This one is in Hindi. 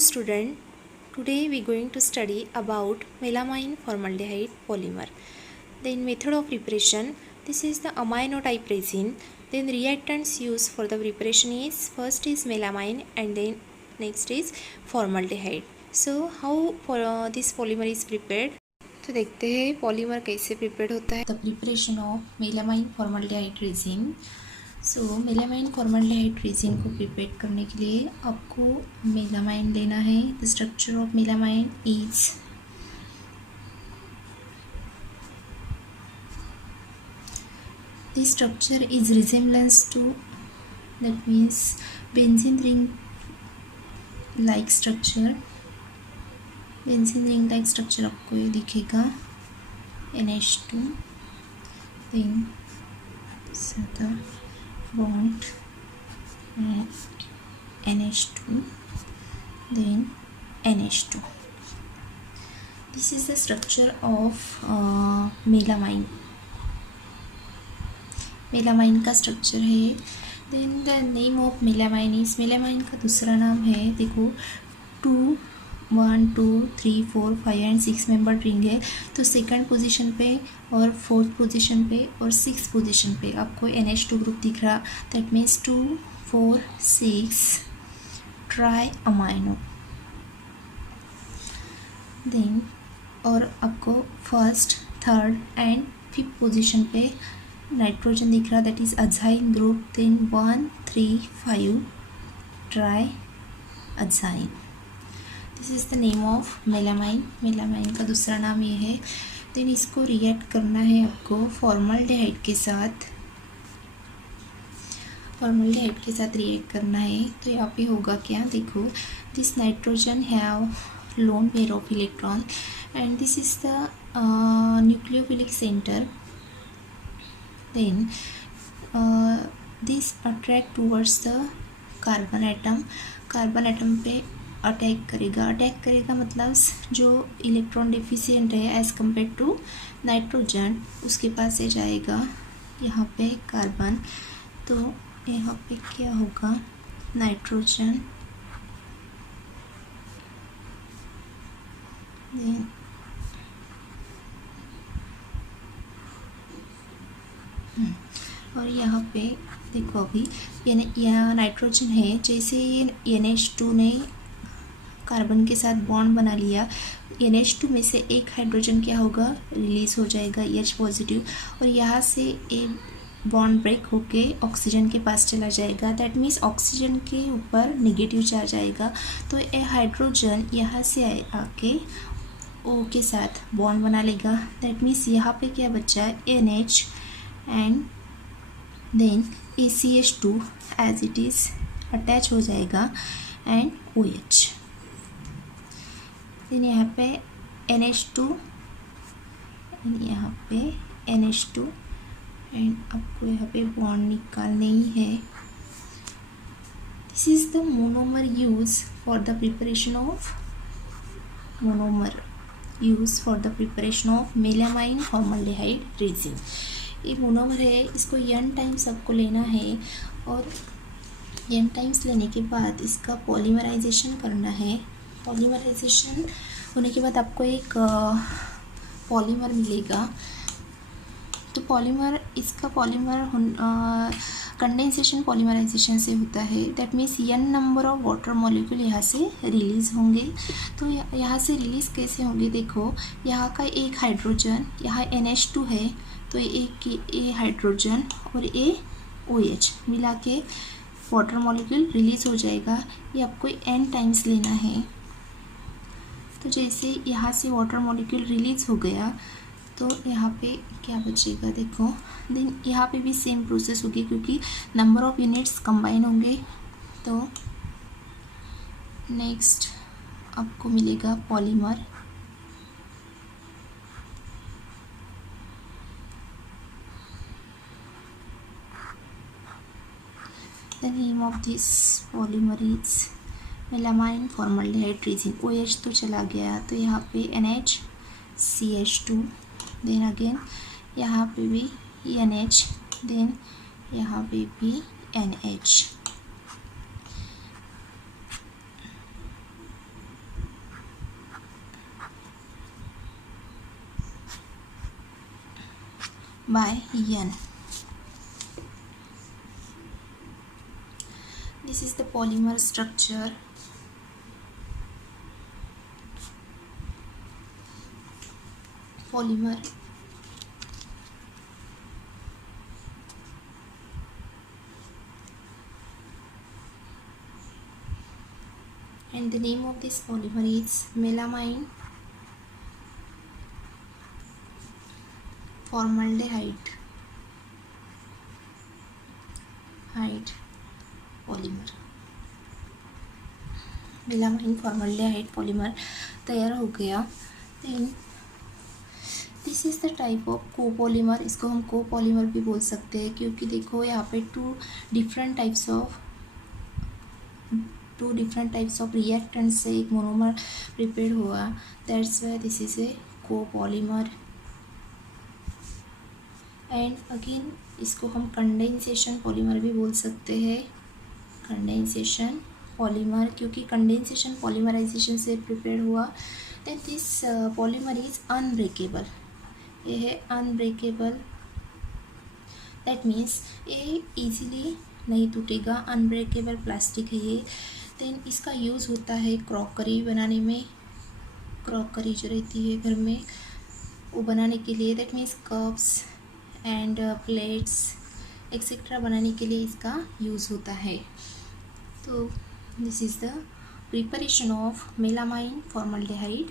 student, today we going to study about melamine formaldehyde polymer. Then method of preparation, this is the amino type resin. Then reactants used for the preparation is first is melamine and then next is formaldehyde. So how this polymer is prepared? तो देखते हैं पॉलीमर कैसे प्रिपेयर होता है. The preparation of melamine formaldehyde resin. So melamine formaldehyde resin को प्रिपेयर करने के लिए आपको मेलामाइन लेना है. The structure of melamine is the structure is resemblance to, that means benzene ring like structure. Benzene ring like structure आपको ये दिखेगा. NH2 then the bond NH2 then NH2. This is the structure of melamine. Melamine का स्ट्रक्चर है. Then the name of melamine is, melamine का दूसरा नाम है, देखो 2 1 2 3 4 5 एंड 6 मेंबर रिंग है. तो सेकंड पोजीशन पे और फोर्थ पोजीशन पे और 6 पोजीशन पे आपको NH2 ग्रुप दिख रहा. दैट मीन्स 2 4 6 ट्राई अमाइनो. देन और आपको first third and fifth position पे नाइट्रोजन दिख रहा. That is azine group. Then 1 3 5 triazine. This is the name of melamine. Melamine का दूसरा नाम ये है. देन इसको रिएक्ट करना है आपको फॉर्मल्डिहाइड के साथ. फॉर्मल्डिहाइड के साथ रिएक्ट करना है. तो यहाँ पे होगा क्या, देखो this nitrogen have lone pair of electron and this is the nucleophilic centre. Then this attract towards the carbon atom. Carbon atom पे अटैक करेगा मतलब जो इलेक्ट्रॉन डिफिशिएंट है एज़ कम्पेयर टू नाइट्रोजन, उसके पास से जाएगा यहाँ पे कार्बन. तो यहाँ पे क्या होगा, नाइट्रोजन और यहाँ पे देखो अभी यहाँ नाइट्रोजन है. जैसे ये NH2 ने कार्बन के साथ बॉन्ड बना लिया, NH2 में से एक हाइड्रोजन क्या होगा, रिलीज हो जाएगा H पॉजिटिव, और यहाँ से एक बॉन्ड ब्रेक होके ऑक्सीजन के पास चला जाएगा. दैट मीन्स ऑक्सीजन के ऊपर नेगेटिव चार्ज आएगा. तो ये हाइड्रोजन यहाँ से आके O के साथ बॉन्ड बना लेगा. दैट मीन्स यहाँ पे क्या बचा है, NH and then ACH2 as it is attach हो जाएगा एंड OH. देन यहाँ पे NH2 एंड यहाँ पे NH2 एंड आपको यहाँ पे बॉन्ड निकालने ही है. This is the monomer use for the preparation of melamine formaldehyde resin. ये मोनोमर है, इसको n टाइम्स आपको लेना है और n टाइम्स लेने के बाद इसका पॉलीमराइजेशन करना है. पॉलीमराइजेशन होने के बाद आपको एक पॉलीमर मिलेगा. तो इसका पॉलीमर कंडेंसेशन पॉलीमराइजेशन से होता है. That means n number of water molecule यहाँ से रिलीज़ होंगे. तो यहाँ से रिलीज़ कैसे होंगे, देखो यहाँ का एक हाइड्रोजन, यहाँ NH2 है, तो ये हाइड्रोजन और ये OH मिला के वाटर मॉलिक्यूल रिलीज़ हो जाएगा. ये आपको n टाइम्स लेना है. तो जैसे यहाँ से वाटर मॉलिक्यूल रिलीज़ हो गया तो यहाँ पे क्या बचेगा, देखो देन यहाँ पे भी सेम प्रोसेस होगी क्योंकि नंबर ऑफ यूनिट्स कंबाइन होंगे. तो नेक्स्ट आपको मिलेगा polymer. The name of this polymer is melamine formaldehyde resin. OH तो चला गया, तो यहाँ पे NHCH2, देन अगेन यहाँ पे भी NH, देन यहाँ पे भी NH. by N. This is the polymer structure. Polymer. And the name of this polymer is melamine formaldehyde polymer. Melamine formaldehyde polymer तैयार हो गया. Then this is the type of copolymer. इसको हम कोपॉलीमर भी बोल सकते हैं क्योंकि देखो यहाँ पे two different types of reactant से एक मोनोमर प्रिपेयर हुआ. That's why this is a copolymer. And again इसको हम कंडेंसेशन पॉलीमर भी बोल सकते हैं. कंडेंसेशन पॉलीमर क्योंकि कंडेंसेशन पॉलीमराइजेशन से प्रिपेयर हुआ. Then this polymer is unbreakable. ये है अनब्रेकेबल. दैट मीन्स ये इजीली नहीं टूटेगा. अनब्रेकेबल प्लास्टिक है ये. देन इसका यूज़ होता है क्रॉकरी बनाने में. क्रॉकरी जो रहती है घर में वो बनाने के लिए. That means cups and plates etcetera बनाने के लिए इसका यूज़ होता है. तो this is the preparation of melamine formaldehyde